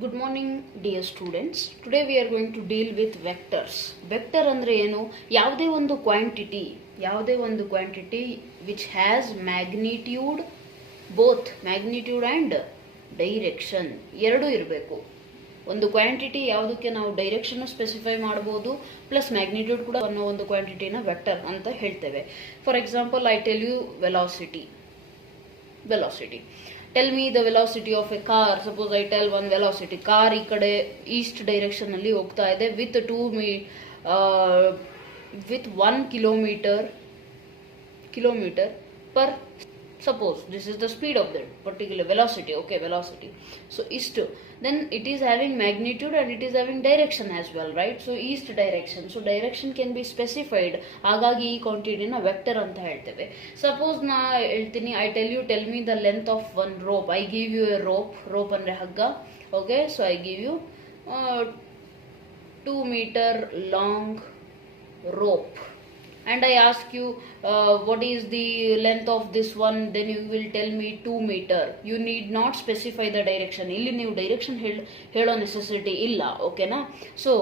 Good morning, dear students. Today we are going to deal with vectors. Vector ಅಂದ್ರೆ ಏನು? ಯಾವುದೇ ಒಂದು quantity which has magnitude, both magnitude and direction ಎರಡು ಇರಬೇಕು. ಒಂದು ಕ್ವಾಂಟಿಟಿ ಯಾವುದಕ್ಕೆ ನಾವು ಡೈರೆಕ್ಷನ್ ಸ್ಪೆಸಿಫೈ ಮಾಡಬಹುದು ಪ್ಲಸ್ ಮ್ಯಾಗ್ನಿಟ್ಯೂಡ್ ಕೂಡ ಅನ್ನೋ ಒಂದು ಕ್ವಾಂಟಿಟಿನ ವೆಕ್ಟರ್ ಅಂತ ಹೇಳ್ತೇವೆ. For example, I tell you velocity. Tell me the velocity of a car. Suppose I tell one velocity. Car ಈ ಕಡೆ ಈಸ್ಟ್ ಡೈರೆಕ್ಷನ್ ಅಲ್ಲಿ ಹೋಗ್ತಾ ಇದೆ with 1 kilometer per. Suppose this is the speed of that particular velocity. Okay, velocity. So east, then it is having magnitude and it is having direction as well, right? So east direction. So direction can be specified. ಹಾಗಾಗಿ ಈ ಕ್ವಾಂಟಿಟಿನ vector ಅಂತ ಹೇಳ್ತೇವೆ. Suppose ನಾ ಹೇಳ್ತೀನಿ, tell me the length of one rope. I give you a rope ಅಂದ್ರೆ ಹಗ್ಗ. Okay, so I give you 2 meter long rope. And I ask you what is the length of this one, then you will tell me 2 meter. You need not specify the direction. ಇಲ್ಲಿ ನೀವು direction ಹೇಳೋ necessity ಇಲ್ಲ. ಓಕೆನಾ? So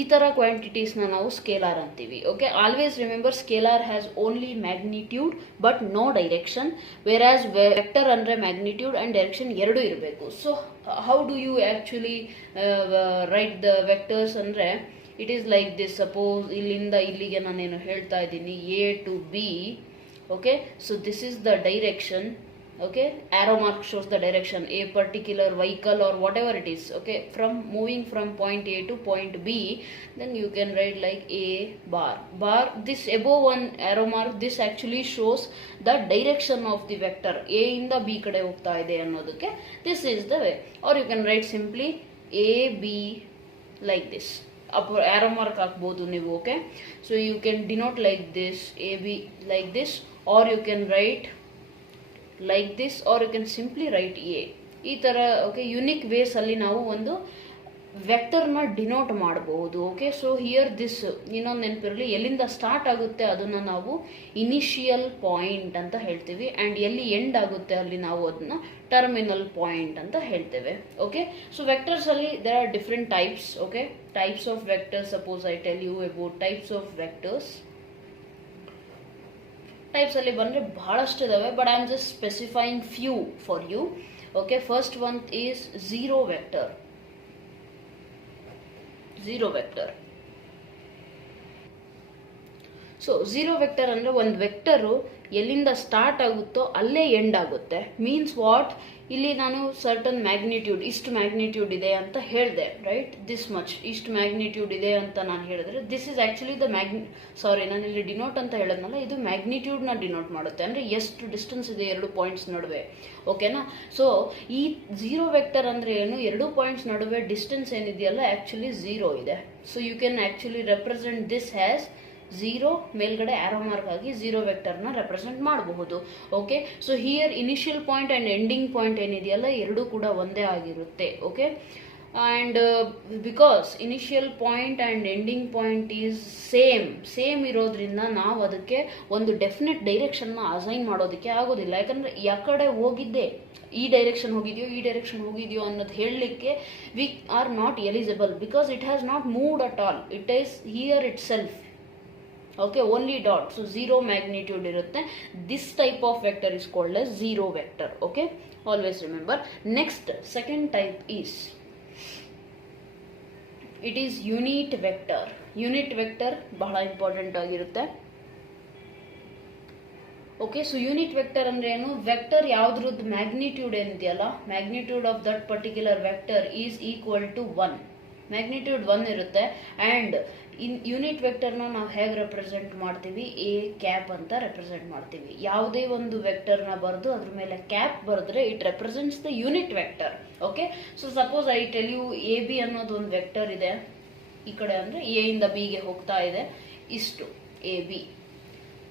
ಈ ತರ quantities ನಾವು scalar ಅಂತೀವಿ. Okay, always remember scalar has only magnitude but no direction, whereas vector ಅಂದ್ರೆ ಮ್ಯಾಗ್ನಿಟ್ಯೂಡ್ ಅಂಡ್ ಡೈರೆಕ್ಷನ್ ಎರಡು ಇರಬೇಕು. So how do you actually write the vectors ಅಂದ್ರೆ it is like this. Suppose ಇಲ್ಲಿಂದ ಇಲ್ಲಿಗೆ ನಾನೇನು ಹೇಳ್ತಾ ಇದ್ದೀನಿ, A to B. Okay, so this is the direction. Okay, arrow mark shows the direction, a particular vehicle or whatever it is. Okay, from moving from point A to point B, then you can write like A bar. This above one arrow mark, this actually shows the direction of the vector. A ಇಂದ B ಕಡೆ ಹೋಗ್ತಾ ಇದೆ ಅನ್ನೋದಕ್ಕೆ this is the way. Or you can write simply A B like this. Arrow mark ಹಾಕಬಹುದು ನೀವು. Okay, so you can denote like this, A B like this, or you can write like this, or you can simply write A. ಈ ತರ okay unique ways ಅಲ್ಲಿ ನಾವು ಒಂದು ವೆಕ್ಟರ್ನ denote ಮಾಡಬಹುದು. Okay, so here this ಇನ್ನೊಂದು ನೆನಪಿರಲಿ, ಎಲ್ಲಿಂದ ಸ್ಟಾರ್ಟ್ ಆಗುತ್ತೆ ಅದನ್ನ ನಾವು ಇನಿಷಿಯಲ್ ಪಾಯಿಂಟ್ ಅಂತ ಹೇಳ್ತೀವಿ, ಅಂಡ್ ಎಲ್ಲಿ ಎಂಡ್ ಆಗುತ್ತೆ ಅಲ್ಲಿ ನಾವು ಅದನ್ನ ಟರ್ಮಿನಲ್ ಪಾಯಿಂಟ್ ಅಂತ ಹೇಳ್ತೇವೆ. ಓಕೆ, ಸೊ ವೆಕ್ಟರ್ಸ್ ಅಲ್ಲಿ there are different types. Okay, types of vectors. Suppose I tell you about types of vectors. Types ಅಲ್ಲಿ ಬಂದ್ರೆ ಬಹಳಷ್ಟು ಇದಾವೆ, but I am just specifying few for you. Okay, first one is zero vector. So zero vector ಅಂದ್ರೆ ಒಂದು vector ಎಲ್ಲಿಂದ start ಆಗುತ್ತೋ ಅಲ್ಲೇ end ಆಗುತ್ತೆ. ಮೀನ್ಸ್ ವಾಟ್, ಇಲ್ಲಿ ನಾನು ಸರ್ಟನ್ ಮ್ಯಾಗ್ನಿಟ್ಯೂಡ್, ಇಷ್ಟು ಮ್ಯಾಗ್ನಿಟ್ಯೂಡ್ ಇದೆ ಅಂತ ಹೇಳಿದೆ, ರೈಟ್? ದಿಸ್ ಮಚ್ ಇಷ್ಟು ಮ್ಯಾಗ್ನಿಟ್ಯೂಡ್ ಇದೆ ಅಂತ ನಾನು ಹೇಳಿದ್ರೆ ದಿಸ್ ಇಸ್ ಆಕ್ಚುಲಿ ದ ನಾನು ಇಲ್ಲಿ ಡಿನೋಟ್ ಅಂತ ಹೇಳದ್ನಲ್ಲ, ಇದು ಮ್ಯಾಗ್ನಿಟ್ಯೂಡ್ ನ ಡಿನೋಟ್ ಮಾಡುತ್ತೆ, ಅಂದ್ರೆ ಎಷ್ಟು ಡಿಸ್ಟೆನ್ಸ್ ಇದೆ ಎರಡು ಪಾಯಿಂಟ್ಸ್ ನಡುವೆ. ಓಕೆನಾ? ಸೊ ಈ ಝೀರೋ ವೆಕ್ಟರ್ ಅಂದ್ರೆ ಏನು, ಎರಡು ಪಾಯಿಂಟ್ಸ್ ನಡುವೆ ಡಿಸ್ಟೆನ್ಸ್ ಏನಿದೆಯಲ್ಲ ಆಕ್ಚುಲಿ ಝೀರೋ ಇದೆ. So you can actually represent this has zero, ಮೇಲ್ಗಡೆ ಆರೋ ಮಾರ್ಕ್ ಆಗಿ ಝೀರೋ ವೆಕ್ಟರ್ನ ರೆಪ್ರೆಸೆಂಟ್ ಮಾಡಬಹುದು. Okay, so here initial point and ending point ಏನಿದೆಯಲ್ಲ ಎರಡೂ ಕೂಡ ಒಂದೇ ಆಗಿರುತ್ತೆ. Okay, and because initial point and ending point is same ಇರೋದ್ರಿಂದ ನಾವು ಅದಕ್ಕೆ ಒಂದು ಡೆಫಿನೆಟ್ ಡೈರೆಕ್ಷನ್ನ ಅಸೈನ್ ಮಾಡೋದಕ್ಕೆ ಆಗೋದಿಲ್ಲ. ಯಾಕಂದ್ರೆ ಯಾಕಡೆ ಹೋಗಿದ್ದೆ, ಈ ಡೈರೆಕ್ಷನ್ ಹೋಗಿದೆಯೋ ಅನ್ನೋದು ಹೇಳಲಿಕ್ಕೆ we are not eligible, because it has not moved at all. It is here itself. Okay, only dot. So zero magnitude ಇರುತ್ತೆ. This type of vector is called as zero vector. Okay, always remember. Next second type is, it is unit vector. Unit vector ಬಹಳ important ಆಗಿರುತ್ತೆ. Okay, so unit vector ಅಂದ್ರೆ ಏನು, vector ಯಾವ್ದ್ರದ್ದು magnitude ಏನಿದೆಯಲ್ಲ, magnitude of that particular vector is equal to 1. Magnitude 1 ಇರುತ್ತೆ. And unit ವೆಕ್ಟರ್ನ ನಾವು ಹೇಗೆ ರೆಪ್ರೆಸೆಂಟ್ ಮಾಡ್ತೀವಿ, ಎ ಕ್ಯಾಪ್ ಅಂತ ರೆಪ್ರೆಸೆಂಟ್ ಮಾಡ್ತೀವಿ. ಯಾವುದೇ ಒಂದು ವೆಕ್ಟರ್ನ ಬರೆದು ಅದ್ರ ಮೇಲೆ ಕ್ಯಾಪ್ ಬರೆದ್ರೆ it represents the unit vector. Okay, so suppose I tell you A B ಅನ್ನೋದು ಒಂದು ವೆಕ್ಟರ್ ಇದೆ. ಈ ಕಡೆ ಅಂದ್ರೆ ಎ ಇಂದ ಬಿ ಗೆ ಹೋಗ್ತಾ ಇದೆ, ಇಷ್ಟು A B.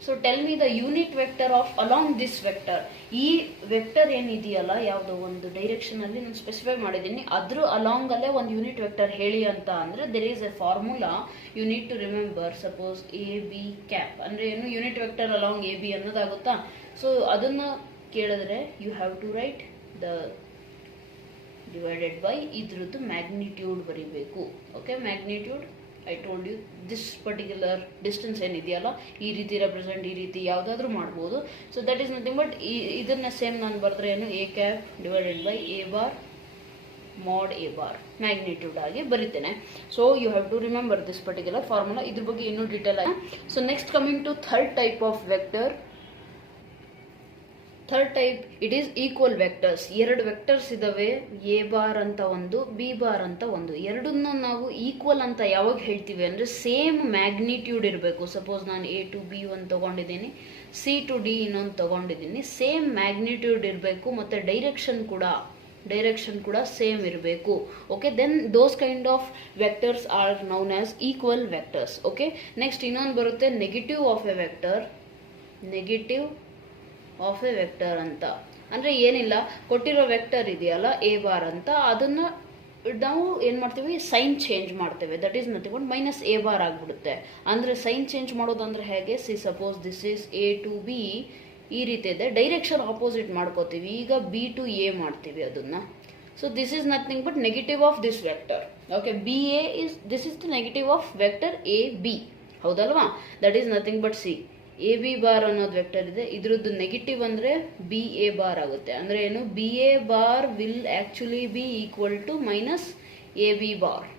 So tell me the unit vector of along this vector. ಈ ವೆಕ್ಟರ್ ಏನಿದೆಯಲ್ಲ, ಯಾವುದೋ ಒಂದು ಡೈರೆಕ್ಷನ್ ಅಲ್ಲಿ ನಾನು ಸ್ಪೆಸಿಫೈ ಮಾಡಿದ್ದೀನಿ, ಅದ್ರ ಅಲಾಂಗ್ ಅಲ್ಲೇ ಒಂದು ಯೂನಿಟ್ ವೆಕ್ಟರ್ ಹೇಳಿ ಅಂತ ಅಂದ್ರೆ there is a formula you need to remember. Suppose A B cap ಅಂದ್ರೆ ಏನು, unit vector along A B ಅನ್ನೋದಾಗುತ್ತಾ. ಸೊ ಅದನ್ನ ಕೇಳಿದ್ರೆ you have to write the divided by ಇದ್ರದ್ದು ಮ್ಯಾಗ್ನಿಟ್ಯೂಡ್ ಬರೀಬೇಕು. Okay, magnitude I told you this particular distance ಏನಿದೆಯಲ್ಲ ಈ ರೀತಿ ರೆಪ್ರೆಸೆಂಟ್, ಈ ರೀತಿ ಯಾವುದಾದ್ರೂ ಮಾಡ್ಬೋದು. So that is nothing but ಇದನ್ನ ಸೇಮ್ ನಾನು ಬರೆದ್ರೆ ಏನು A cap divided by A bar mod a bar magnitude ಆಗಿ ಬರೀತೇನೆ. So you have to remember this particular formula. ಇದ್ರ ಬಗ್ಗೆ ಇನ್ನೂ ಡೀಟೇಲ್ ಆಗಿ. So next coming to third type of vector. Third type it is equal vectors. ಎರಡು vectors ಇದಾವೆ, A bar ಅಂತ ಒಂದು, ಬಿ ಬಾರ್ ಅಂತ ಒಂದು. ಎರಡನ್ನ ನಾವು ಈಕ್ವಲ್ ಅಂತ ಯಾವಾಗ ಹೇಳ್ತೀವಿ ಅಂದ್ರೆ ಸೇಮ್ ಮ್ಯಾಗ್ನಿಟ್ಯೂಡ್ ಇರಬೇಕು. ಸಪೋಸ್ ನಾನು ಎ ಟು ಬಿ ಒಂದು ತಗೊಂಡಿದ್ದೀನಿ, ಸಿ ಟು ಡಿ ಇನ್ನೊಂದು ತಗೊಂಡಿದ್ದೀನಿ, ಸೇಮ್ ಮ್ಯಾಗ್ನಿಟ್ಯೂಡ್ ಇರಬೇಕು ಮತ್ತೆ ಡೈರೆಕ್ಷನ್ ಕೂಡ ಸೇಮ್ ಇರಬೇಕು. Okay, then those kind of vectors are known as equal vectors. Okay, next ಇನ್ನೊಂದು ಬರುತ್ತೆ negative of a vector. Negative of a vector ಅಂತ ಅಂದ್ರೆ ಏನಿಲ್ಲ, ಕೊಟ್ಟಿರೋ ವೆಕ್ಟರ್ ಇದೆಯಲ್ಲ ಎ ಬಾರ್ ಅಂತ, ಅದನ್ನ ನಾವು ಏನ್ ಮಾಡ್ತೀವಿ, ಸೈನ್ ಚೇಂಜ್ ಮಾಡ್ತೇವೆ. That is nothing but minus A bar ಆಗ್ಬಿಡುತ್ತೆ. ಅಂದ್ರೆ ಸೈನ್ ಚೇಂಜ್ ಮಾಡೋದಂದ್ರೆ ಹೇಗೆ, see suppose this is A to B, ಈ ರೀತಿ ಇದೆ, ಡೈರೆಕ್ಷನ್ ಆಪೋಸಿಟ್ ಮಾಡ್ಕೋತೀವಿ. ಈಗ ಬಿ ಟು ಎ ಮಾಡ್ತೀವಿ ಅದನ್ನ. So this is nothing but negative of this vector. Okay, B A is this is the negative of vector A B, ಹೌದಲ್ವಾ? That is nothing but C A B bar ಅನ್ನೋದು vector ಇದೆ, ಇದ್ರದ್ದು negative ಅಂದ್ರೆ B A bar ಆಗುತ್ತೆ. ಅಂದ್ರೆ ಏನು, B A bar will actually be equal to minus A B bar.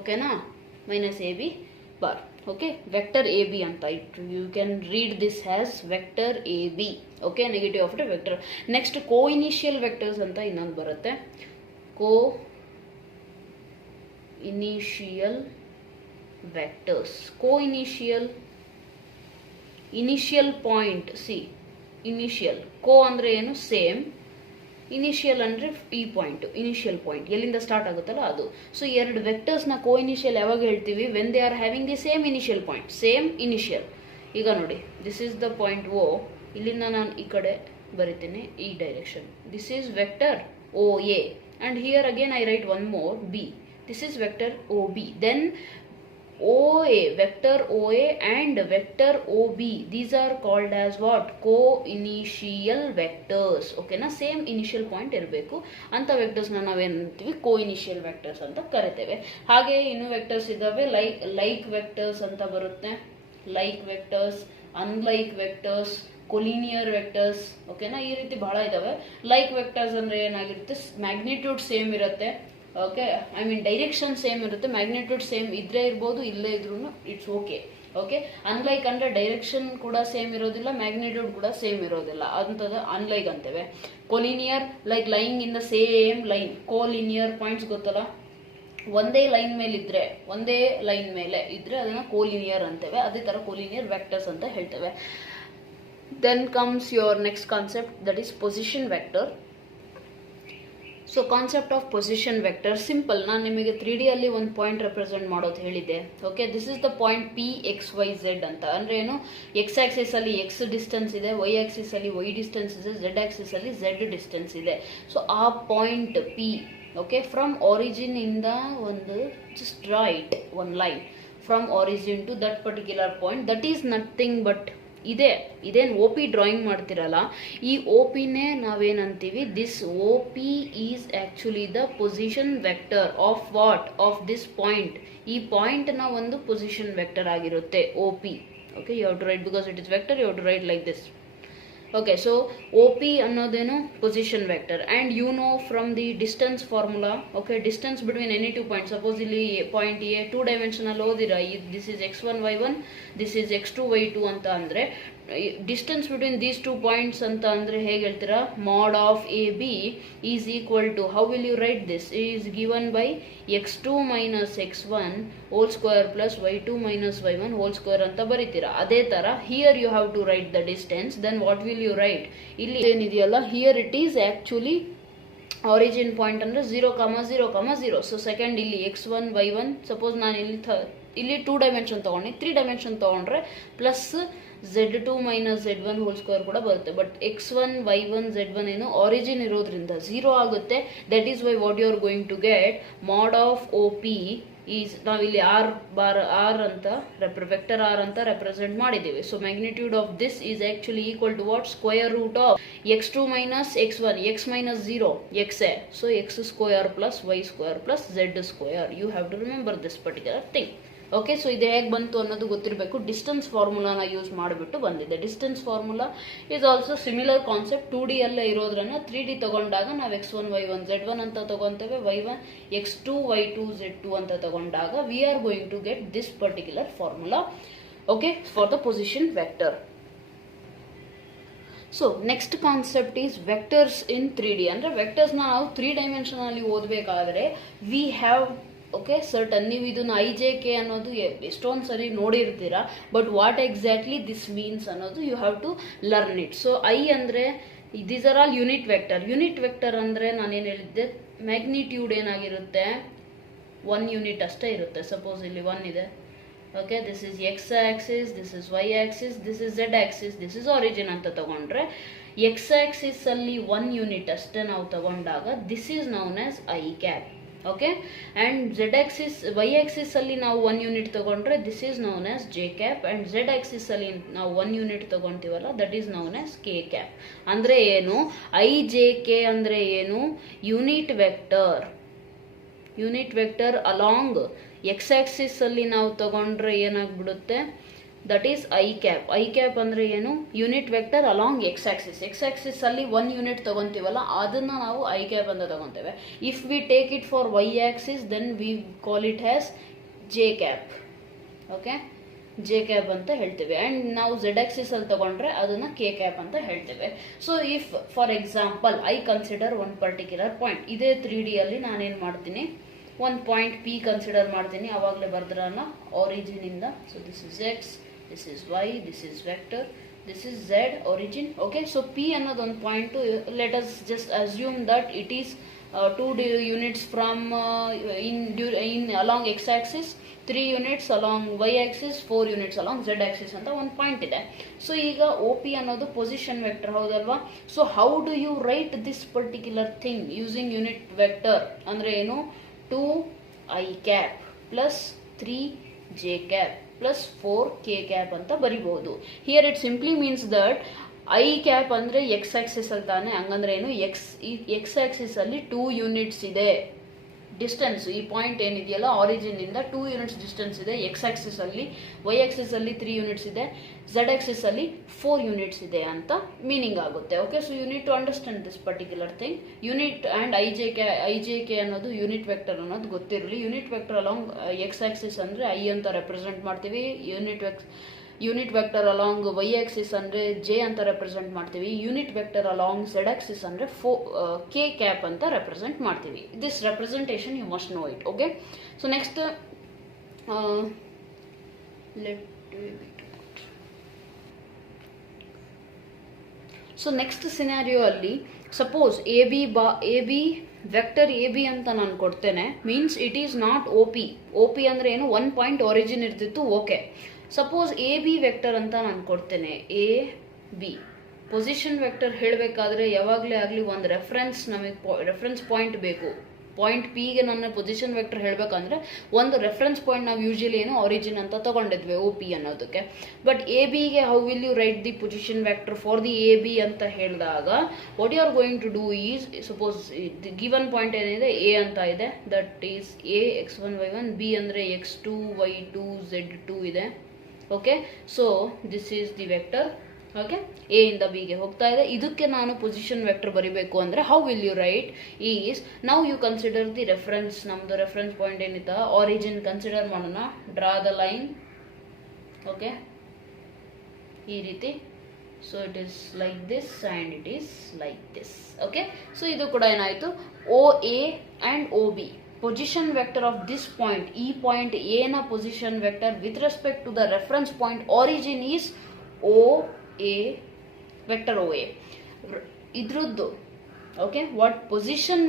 ಓಕೆನಾ, minus A B bar. Okay, vector A B ಅಂತ ಇಟ್ಟು you can read this has vector A B. Okay, negative of the vector. Next co initial vectors ಅಂತ ಇನ್ನೊಂದು ಬರುತ್ತೆ. Co initial vectors. Co initial point. See initial, co ಅಂದ್ರೆ ಏನು, same. Initial ಅಂದ್ರೆ ಈ point, initial point ಎಲ್ಲಿಂದ start ಆಗುತ್ತಲ್ಲ ಅದು. ಸೊ ಎರಡು ವೆಕ್ಟರ್ಸ್ ನ ಕೋ ಇನಿಷಿಯಲ್ ಯಾವಾಗ ಹೇಳ್ತೀವಿ, when they are having the same initial point, same initial. ಈಗ ನೋಡಿ, this is the point O, ಇಲ್ಲಿಂದ ನಾನು ಈ ಕಡೆ ಬರಿತೀನಿ ಈ direction. This is vector O A and here again I write one more B. This is vector O B. Then OA, vector OA and vector OB, these are called as what? Co-initial vectors. Okay na, same initial point ಇರಬೇಕು ಅಂತ vectors ನ ನಾವೇನಂತೀವಿ, co-initial vectors ಅಂತ ಕರಿತೇವೆ. ಹಾಗೆ ಇನ್ನು vectors ಇದಾವೆ, like vectors ಅಂತ ಬರುತ್ತೆ. Like vectors, unlike vectors, collinear vectors. ಓಕೆನಾ, ಈ ರೀತಿ ಬಹಳ ಇದಾವೆ. ಲೈಕ್ ವೆಕ್ಟರ್ಸ್ ಅಂದ್ರೆ ಏನಾಗಿರುತ್ತೆ, ಮ್ಯಾಗ್ನಿಟ್ಯೂಡ್ ಸೇಮ್ ಇರುತ್ತೆ. Okay, I mean direction same ಇರುತ್ತೆ, ಮ್ಯಾಗ್ನಿಟ್ಯೂಡ್ ಸೇಮ್ ಇದ್ರೆ ಇರ್ಬೋದು, ಇಲ್ಲೇ ಇದ್ರೂ ಇಟ್ಸ್ ಓಕೆ. ಓಕೆ, ಅನ್ಲೈಕ್ ಅಂದ್ರೆ ಡೈರೆಕ್ಷನ್ ಕೂಡ ಸೇಮ್ ಇರೋದಿಲ್ಲ, ಮ್ಯಾಗ್ನಿಟ್ಯೂಡ್ ಕೂಡ ಸೇಮ್ ಇರೋದಿಲ್ಲ, ಅಂತದ ಅನ್ಲೈಕ್ ಅಂತೇವೆ. Collinear, like line in the same line. Collinear points ಗೊತ್ತಲ್ಲ, ಒಂದೇ ಲೈನ್ ಮೇಲೆ ಇದ್ರೆ ಅದನ್ನ ಕೋಲಿನಿಯರ್ ಅಂತೇವೆ. ಅದೇ ತರ ಕೋಲಿನಿಯರ್ ವೆಕ್ಟರ್ಸ್ ಅಂತ ಹೇಳ್ತೇವೆ. Then comes your next concept, that is position vector. So concept of position vector simple. ನಾನು ನಿಮಗೆ 3D ಅಲ್ಲಿ ಒಂದು ಪಾಯಿಂಟ್ ರೆಪ್ರೆಸೆಂಟ್ ಮಾಡೋದು ಹೇಳಿದ್ದೆ. Okay, this is the point P X Y Z ಅಂತ. ಅಂದ್ರೆ ಏನು, ಎಕ್ಸ್ ಆಕ್ಸಿಸ್ ಅಲ್ಲಿ ಎಕ್ಸ್ ಡಿಸ್ಟೆನ್ಸ್ ಇದೆ, ವೈ ಆಕ್ಸಿಸ್ ಅಲ್ಲಿ ವೈ ಡಿಸ್ಟೆನ್ಸ್ ಇದೆ, ಝೆಡ್ ಆಕ್ಸಿಸ್ ಅಲ್ಲಿ ಝೆಡ್ ಡಿಸ್ಟೆನ್ಸ್ ಇದೆ. ಸೊ ಆ point P, okay, from origin ಇಂದ ಒಂದು just write one line from origin to that particular point. That is nothing but ಇದೇನು ಒ ಪಿ ಡ್ರಾಯಿಂಗ್ ಮಾಡ್ತಿರಲ್ಲ, ಈ ಒ ಪಿನೇ ನಾವೇನಂತೀವಿ, this O P is actually the position vector of what, of this point. ಈ point ನ ಒಂದು position vector ಆಗಿರುತ್ತೆ O P. Okay, you have to write, because it is vector, you have to write like this. Okay, so O P ಅನ್ನೋದೇನು, position vector. And you know from the distance formula. Okay, distance between any two point. Suppose ಇಲ್ಲಿ point A 2 dimensional ಓದಿರಾ, this is x1 y1, this is x2 y2 ಅಂತ ಅಂದ್ರೆ distance between these 2 points ಅಂತ ಅಂದ್ರೆ ಹೇಗೆ ಹೇಳ್ತೀರಾ, mod of AB is equal to, how will you write this, is given by x2 minus x1 whole square plus y2 minus y1 whole square ಅಂತ ಬರೀತೀರಾ. ಅದೇ ತರ here you have to write the distance. Then what will you write, ಇಲ್ಲಿ ಏನಿದೆಯಲ್ಲ, here it is actually origin point ಅಂದ್ರೆ 0, 0, 0. So second ಇಲ್ಲಿ x1 y1, suppose ನಾನು ಇಲ್ಲಿ 2 dimension ತಗೊಂಡು 3 ಡೈಮೆನ್ಷನ್ ತಗೊಂಡ್ರೆ plus z2 minus z1 whole square ಕೂಡ ಬರುತ್ತೆ. ಬಟ್ x1 y1 z1 ಏನು ಆರಿಜಿನ್ ಇರೋದ್ರಿಂದ 0 ಆಗುತ್ತೆ. That is why what you are going to get, mod of OP is ನಾವಿಲ್ಲಿ ಆರ್ ಬಾರ್ ಆರ್ ಅಂತ ವೆಕ್ಟರ್ ಆರ್ ಅಂತ ರೆಪ್ರೆಸೆಂಟ್ ಮಾಡಿದ್ದೀವಿ. So magnitude of this is actually equal to what, square root of x2 minus x1, x minus 0, xa. So x square plus y square plus z square. You have to remember this particular thing. Okay, so ಇದು ಹೇಗೆ ಬಂತು ಅನ್ನೋದು ಗೊತ್ತಿರಬೇಕು. Distance ಫಾರ್ಮುಲಾನ use ಮಾಡಿಬಿಟ್ಟು ಬಂದಿದೆ. Distance formula is also similar concept. 2D ಅಲ್ಲೇ ಇರೋದ್ರನ್ನ 3D ತಗೊಂಡಾಗ ನಾವು x1 y1 z1 ಅಂತ ತಗೊಂತೇವೆ, y1 x2 y2 z2 ಅಂತ ತಗೊಂಡಾಗ we are going to get this particular formula, okay, for the position vector. So next concept is vectors in 3D. ಅಂದರೆ ವೆಕ್ಟರ್ಸ್ನ ನಾವು 3 dimensionally ಓದಬೇಕಾದ್ರೆ we have, okay, certain ನೀವು ಇದನ್ನ IJK ಅನ್ನೋದು ಎಷ್ಟೊಂದು ಸರಿ ನೋಡಿರ್ತೀರಾ, but what exactly this means ಅನ್ನೋದು you have to learn it. So I ಅಂದರೆ these are all unit vector. Unit vector ಅಂದರೆ ನಾನೇನು ಹೇಳಿದ್ದೆ, ಮ್ಯಾಗ್ನಿಟ್ಯೂಡ್ ಏನಾಗಿರುತ್ತೆ, 1 ಯೂನಿಟ್ ಅಷ್ಟೇ ಇರುತ್ತೆ. ಸಪೋಸ್ ಇಲ್ಲಿ 1 ಇದೆ, okay, this is X Axis, this is why Axis, this is Z Axis, this is origin ಅಂತ ತಗೊಂಡ್ರೆ ಎಕ್ಸ್ ಆಕ್ಸಿಸ್ ಅಲ್ಲಿ 1 ಯೂನಿಟ್ ಅಷ್ಟೇ ನಾವು ತಗೊಂಡಾಗ this is known as I cap. Okay, and Z axis Y axis ಅಲ್ಲಿ ನಾವು 1 unit ತಗೊಂಡ್ರೆ this is known as J cap, and Z axis ಅಲ್ಲಿ ನಾವು 1 ಯೂನಿಟ್ ತಗೊಂತೀವಲ್ಲ that is known as K cap. ಅಂದ್ರೆ ಏನು, IJK ಅಂದ್ರೆ ಏನು, unit vector. Unit vector along X axis ಅಲ್ಲಿ ನಾವು ತಗೊಂಡ್ರೆ ಏನಾಗ್ಬಿಡುತ್ತೆ, that is I cap. I cap ಅಂದ್ರೆ ಏನು, unit vector along X Axis. X axis ಅಲ್ಲಿ 1 ಯೂನಿಟ್ ತಗೊಂತೀವಲ್ಲ ಅದನ್ನ ನಾವು ಐ ಕ್ಯಾಪ್ ಅಂತ ತಗೊಂತೇವೆ. If we take it for Y axis then we call it has J cap. Okay, J cap ಅಂತ ಹೇಳ್ತೇವೆ. ಅಂಡ್ ನಾವು ಝೆಡ್ ಆಕ್ಸಿಸ್ ಅಲ್ಲಿ ತಗೊಂಡ್ರೆ ಅದನ್ನ ಕೆ ಕ್ಯಾಪ್ ಅಂತ ಹೇಳ್ತೇವೆ. So if for example I consider one particular point, ಇದೇ 3D ಅಲ್ಲಿ ನಾನೇನ್ ಮಾಡ್ತೀನಿ, ಒಂದು ಪಾಯಿಂಟ್ ಪಿ ಕನ್ಸಿಡರ್ ಮಾಡ್ತೀನಿ. ಅವಾಗಲೇ ಬರ್ದ್ರಲ್ಲ ಆರಿಜಿನ್ ಇಂದ. So this is X, this is y, this is vector, this is z, origin. Okay, so p ಅನ್ನೋದು ಒಂದು point. let us just assume that it is 2 units from in along x axis, 3 units along y axis, 4 units along z axis ಅಂತ ಒಂದು point ಇದೆ. So ಈಗ OP ಅನ್ನೋದು position vector, ಹೌದಲ್ವಾ? So how do you write this particular thing using unit vector ಅಂದ್ರೆ ಏನು, 2 i cap plus 3 j cap plus 4 K cap ಅಂತ ಬರಿಬಹುದು. Here it simply means that I cap ಅಂದ್ರೆ X axis ಅಲ್ಲಿ ತಾನೆ. ಹಂಗಂದ್ರೆ ಏನು, ಎಕ್ಸ್ ಆಕ್ಸಿಸ್ ಅಲ್ಲಿ 2 ಯೂನಿಟ್ಸ್ ಇದೆ ಡಿಸ್ಟೆನ್ಸ್. ಈ ಪಾಯಿಂಟ್ ಏನಿದೆಯಲ್ಲ ಆರಿಜಿನ್ ಇಂದ 2 ಯೂನಿಟ್ಸ್ ಡಿಸ್ಟೆನ್ಸ್ ಇದೆ ಎಕ್ಸ್ ಆಕ್ಸಿಸ್ ಅಲ್ಲಿ. ವೈ ಆಕ್ಸಿಸ್ ಅಲ್ಲಿ 3 ಯೂನಿಟ್ಸ್ ಇದೆ, ಝೆಡ್ ಆಕ್ಸಿಸ್ ಅಲ್ಲಿ 4 ಯೂನಿಟ್ಸ್ ಇದೆ ಅಂತ ಮೀನಿಂಗ್ ಆಗುತ್ತೆ. Okay, so you need to understand this particular thing. Unit and IJK ಅನ್ನೋದು ಯೂನಿಟ್ ವೆಕ್ಟರ್ ಅನ್ನೋದು ಗೊತ್ತಿರಲಿ. Unit vector along X axis ಅಂದ್ರೆ ಐ ಅಂತ ರೆಪ್ರೆಸೆಂಟ್ ಮಾಡ್ತೀವಿ. Unit vector along Y axis ಅಂದ್ರೆ ಜೆ ಅಂತ ರೆಪ್ರೆಸೆಂಟ್ ಮಾಡ್ತೀವಿ. Unit vector along Z axis ಅಂದ್ರೆ ಕೆ ಕ್ಯಾಪ್ ಅಂತ ರೆಪ್ರೆಸೆಂಟ್ ಮಾಡ್ತೀವಿ. This representation you must know it. Okay, so next so next scenario ಅಲ್ಲಿ suppose A B vector A B ಅಂತ ನಾನು ಕೊಡ್ತೇನೆ. Means it is not OP ಅಂದ್ರೆ ಏನು, 1 point origin ಇರ್ತಿತ್ತು. Okay, suppose A B vector ಅಂತ ನಾನು ಕೊಡ್ತೇನೆ. ಎ ಬಿ ಪೊಸಿಷನ್ ವೆಕ್ಟರ್ ಹೇಳಬೇಕಾದ್ರೆ ಯಾವಾಗಲೇ ಆಗಲಿ ಒಂದು ನಮಗೆ ರೆಫರೆನ್ಸ್ ಪಾಯಿಂಟ್ ಬೇಕು. ಪಾಯಿಂಟ್ ಪಿಗೆ ನನ್ನ ಪೊಸಿಷನ್ ವೆಕ್ಟರ್ ಹೇಳಬೇಕಂದ್ರೆ ಒಂದು ರೆಫರೆನ್ಸ್ ಪಾಯಿಂಟ್ ನಾವು ಯೂಶಲಿ ಏನು ಆರಿಜಿನ್ ಅಂತ ತಗೊಂಡಿದ್ವಿ OP ಅನ್ನೋದಕ್ಕೆ. ಬಟ್ ಎ ಬಿಗೆ how will you write the position vector for the A B ಅಂತ ಹೇಳಿದಾಗ what you are going to do is, suppose given point ಏನಿದೆ ಎ ಅಂತ ಇದೆ, that is A x1 y1, B ಅಂದರೆ x2 y2 z2 ಇದೆ. Okay, so this is the vector. Okay, A ಇಂದ ಬಿಗೆ ಹೋಗ್ತಾ ಇದೆ. ಇದಕ್ಕೆ ನಾನು ಪೊಸಿಷನ್ ವೆಕ್ಟರ್ ಬರಿಬೇಕು ಅಂದ್ರೆ how will you write is, now you consider the reference. ನಮ್ದು ರೆಫರೆನ್ಸ್ ಪಾಯಿಂಟ್ ಏನಿತ್ತ ಆರಿಜಿನ್ ಕನ್ಸಿಡರ್ ಮಾಡೋಣ. Draw the line. ಓಕೆ, ಈ ರೀತಿ. So it is like this and it is like this. Okay, so ಇದು ಕೂಡ ಏನಾಯ್ತು, OA and OB position vector of this point, e point A na position vector with respect to the reference point origin is OA, vector OA. Idruddu, okay, what position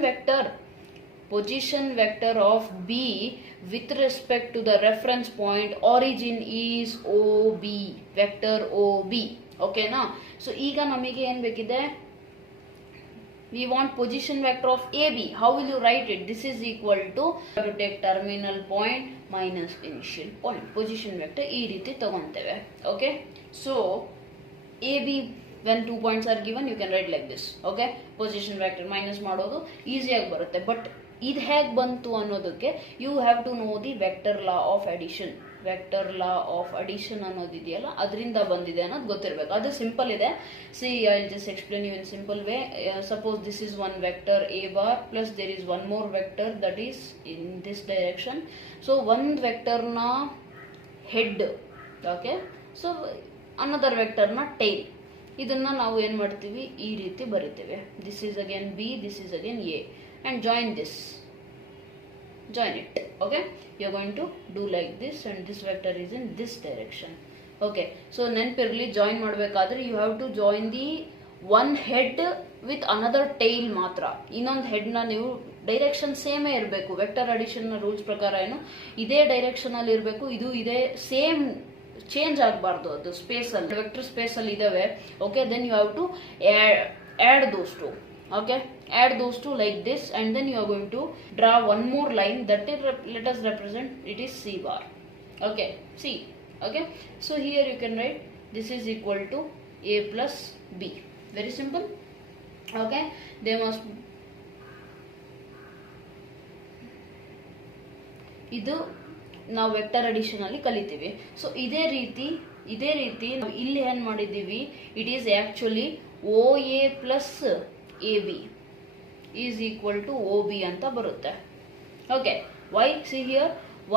vector of B with respect to the reference point origin is OB, vector OB. Okay na? So ಈಗ ನಮಗೆ ಏನು ಬೇಕಿದೆ, We want position vector of AB. How will you write it? This is equal to take terminal point minus initial point. Position vector ee riti ತಗೊಂತೇವೆ. Okay. So AB when 2 points are given, you can write like this. Okay. Position vector minus ಮಾಡೋದು easy ಆಗಿ ಬರುತ್ತೆ. But ಇದು ಹೇಗೆ ಬಂತು ಅನ್ನೋದಕ್ಕೆ you have to know the vector law of addition. Vector law of addition ಅನ್ನೋದಿದೆಯಲ್ಲ ಅದರಿಂದ ಬಂದಿದೆ ಅನ್ನೋದು ಗೊತ್ತಿರಬೇಕು. ಅದು ಸಿಂಪಲ್ ಇದೆ. See I just explain you in simple way. Suppose this is one vector A bar plus there is one more vector that is in this direction. So ಒಂದು ವೆಕ್ಟರ್ನ head, okay, so another ವೆಕ್ಟರ್ನ tail. ಇದನ್ನ ನಾವು ಏನು ಮಾಡ್ತೀವಿ, ಈ ರೀತಿ ಬರಿತೇವೆ. This is again B, this is again A, and join this. Join it. Okay, you're going to do like this, and this vector is in this direction. Okay, so ನೆನಪಿರಲಿ, join ಮಾಡಬೇಕಾದ್ರೆ you have to join the one head with another tail ಮಾತ್ರ. ಇನ್ನೊಂದು ಹೆಡ್ನ ನೀವು direction ಸೇಮೇ ಇರಬೇಕು. Vector addition rules ಪ್ರಕಾರ ಏನು, ಇದೇ direction ಅಲ್ಲಿ ಇರಬೇಕು. ಇದು ಇದೇ ಸೇಮ್, ಚೇಂಜ್ ಆಗಬಾರ್ದು. ಅದು ಸ್ಪೇಸ್ ಅಲ್ಲಿ, ವೆಕ್ಟರ್ ಸ್ಪೇಸ್ ಅಲ್ಲಿ ಇದಾವೆ. Okay, then you have to add those two. Okay, add those two like this, and then you are going to draw one more line that is let us represent it is C bar. Okay, C. Okay, so here you can write this is equal to A plus B. Very simple. Okay, they must ಇದು ನಾವು vector addition ಅಲ್ಲಿ ಕಲಿತೀವಿ. So ಇದೇ ರೀತಿ ನಾವು ಇಲ್ಲಿ ಏನ್ ಮಾಡಿದ್ದೀವಿ, it is actually OA plus AB is equal to OB ಅಂತ ಬರುತ್ತೆ. Okay, why? See here,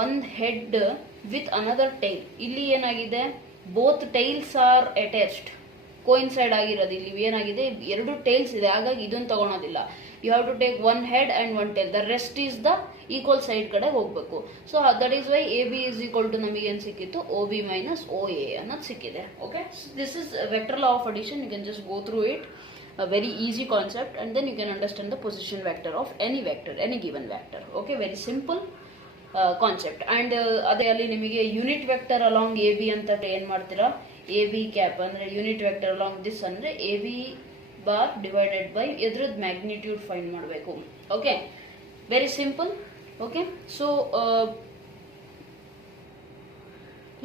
one head with another tail. ಇಲ್ಲಿ ಏನಾಗಿದೆ, both tails are attached, coincide ಆಗಿರೋದು. ಇಲ್ಲಿ ಏನಾಗಿದೆ, ಎರಡು ಟೈಲ್ಸ್ ಇದೆ, ಹಾಗಾಗಿ ಇದನ್ನು ತಗೊಳೋದಿಲ್ಲ. You have to take one head and one tail. The rest is the equal side ಕಡೆ ಹೋಗ್ಬೇಕು. So that is why AB is equal to ನಮಗೆ ಏನು ಸಿಕ್ಕಿತ್ತು, OB minus OA ಅನ್ನೋದು ಸಿಕ್ಕಿದೆ. Okay, this is vector law of addition. You can just go through it. A very easy concept, and then you can understand the position vector of any vector, any given vector. Okay, very simple concept. And ಅದೇ ಅಲ್ಲಿ ನಿಮಗೆ unit vector along AB ಅಂತ ಏನು ಮಾಡ್ತೀರಾ, AB cap ಅಂದ್ರೆ unit vector along this ಅಂದ್ರೆ AB bar divided by ಎದ್ರದ್ದು magnitude find ಮಾಡಬೇಕು. Okay, very simple. Okay, so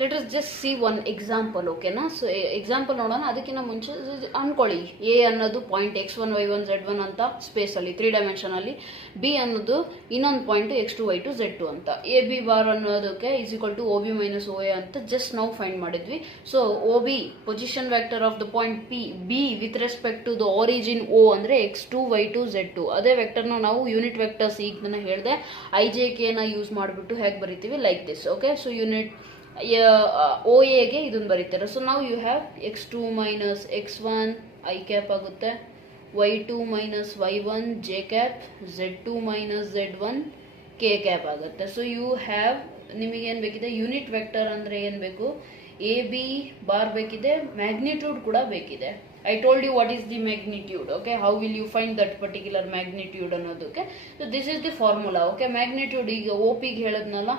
let us just see one example. ಓಕೆನಾ? ಸೊ ಎಕ್ಸಾಂಪಲ್ ನೋಡೋಣ. ಅದಕ್ಕಿಂತ ಮುಂಚೆ ಅನ್ಕೊಳ್ಳಿ, ಎ ಅನ್ನೋದು ಪಾಯಿಂಟ್ x1 y1 z1 ಅಂತ ಸ್ಪೇಸ್ ಅಲ್ಲಿ 3 ಡೈಮೆನ್ಷನ್ ಅಲ್ಲಿ, ಬಿ ಅನ್ನೋದು ಇನ್ನೊಂದು ಪಾಯಿಂಟ್ x2 y2 z2 ಅಂತ. ಎ ಬಿ ಬಾರ್ ಅನ್ನೋದಕ್ಕೆ is equal to OB minus OA ಅಂತ ಜಸ್ಟ್ ನಾವು ಫೈಂಡ್ ಮಾಡಿದ್ವಿ. So OB position vector of the point P, B with respect to the origin O ಅಂದ್ರೆ x2 y2 z2. ಅದೇ ವೆಕ್ಟರ್ನ ನಾವು unit vectors ಈಗ ನಾನು ಹೇಳಿದೆ IJK ನ ಯೂಸ್ ಮಾಡಿಬಿಟ್ಟು ಹೇಗೆ ಬರಿತೀವಿ, like this. Okay, so unit OAಗೆ ಇದನ್ನು ಬರೀತಾರೆ. ಸೊ ನಾವು you have x2 minus x1 I cap ಆಗುತ್ತೆ, y2 minus y1 j cap, z2 minus z1 k cap ಆಗುತ್ತೆ. ಸೊ ಯು ಹ್ಯಾವ್, ನಿಮಗೇನು ಬೇಕಿದೆ, ಯೂನಿಟ್ ವೆಕ್ಟರ್ ಅಂದರೆ ಏನು ಬೇಕು, AB ಬಾರ್ ಬೇಕಿದೆ, ಮ್ಯಾಗ್ನಿಟ್ಯೂಡ್ ಕೂಡ ಬೇಕಿದೆ. I told you what is the magnitude. Okay, how will you find that particular magnitude ಅನ್ನೋದಕ್ಕೆ. So this is the formula. Okay, magnitude ಈಗ OPಗೆ ಹೇಳಿದ್ನಲ್ಲ,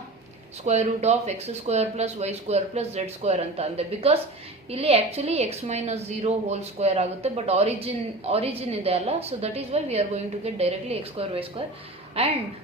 square root of X square plus Y square plus Z square ಅಂತ ಅಂದೆ. Because ಇಲ್ಲಿ actually X minus 0 whole square ಆಗುತ್ತೆ, but origin ಇದೆ ಅಲ್ಲ. So that is why we are going to get directly X square Y square and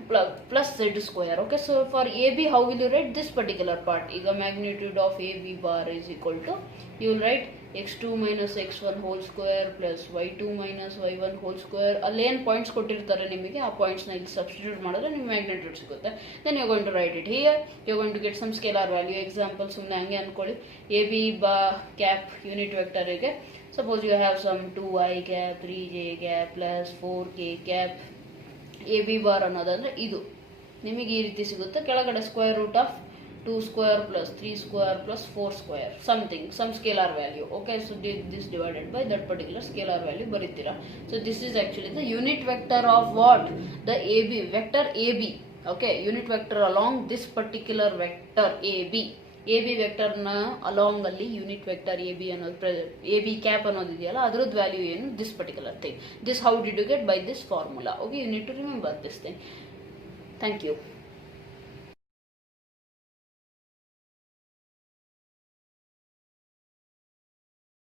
plus z square. Okay, so for AB how will you write this particular part? ಈಗ magnitude of AB bar is equal to, you will write x2 minus x1 whole square plus y2 minus y1 whole square. ಅಲ್ಲೇನು points ಕೊಟ್ಟಿರ್ತಾರೆ ನಿಮಗೆ, ಆ ಪಾಯಿಂಟ್ಸ್ನ ಇಲ್ಲಿ substitute ಮಾಡಿದ್ರೆ ನಿಮಗೆ magnitude ಸಿಗುತ್ತೆ. Then you going to write it here. You going to get some scalar value. Example ಸುಮ್ಮನೆ ಹಂಗೆ ಅನ್ಕೊಳ್ಳಿ, AB ಬಾ ಕ್ಯಾಪ್ ಯೂನಿಟ್ ವೆಕ್ಟರಿಗೆ suppose you have some 2i cap 3j cap plus 4k cap. AB bar ಅನ್ನೋದಂದ್ರೆ ಇದು ನಿಮಗೆ ಈ ರೀತಿ ಸಿಗುತ್ತೆ. ಕೆಳಗಡೆ square root of 2 square plus 3 square plus 4 square something, some scalar value. Okay, so this divided by that particular scalar value ಬರೀತೀರಾ. So this is actually the unit vector of what, the AB vector AB. Okay, unit vector along this particular vector AB ವೆಕ್ಟರ್ನ along ಅಲ್ಲಿ unit vector AB ಅನ್ನೋದು, AB cap ಅನ್ನೋದು ಇದೆಯಲ್ಲ, ಅದ್ರದ್ದು value ಏನು, this particular thing. This how did you get by this formula. Okay, you need to remember this thing. Thank you.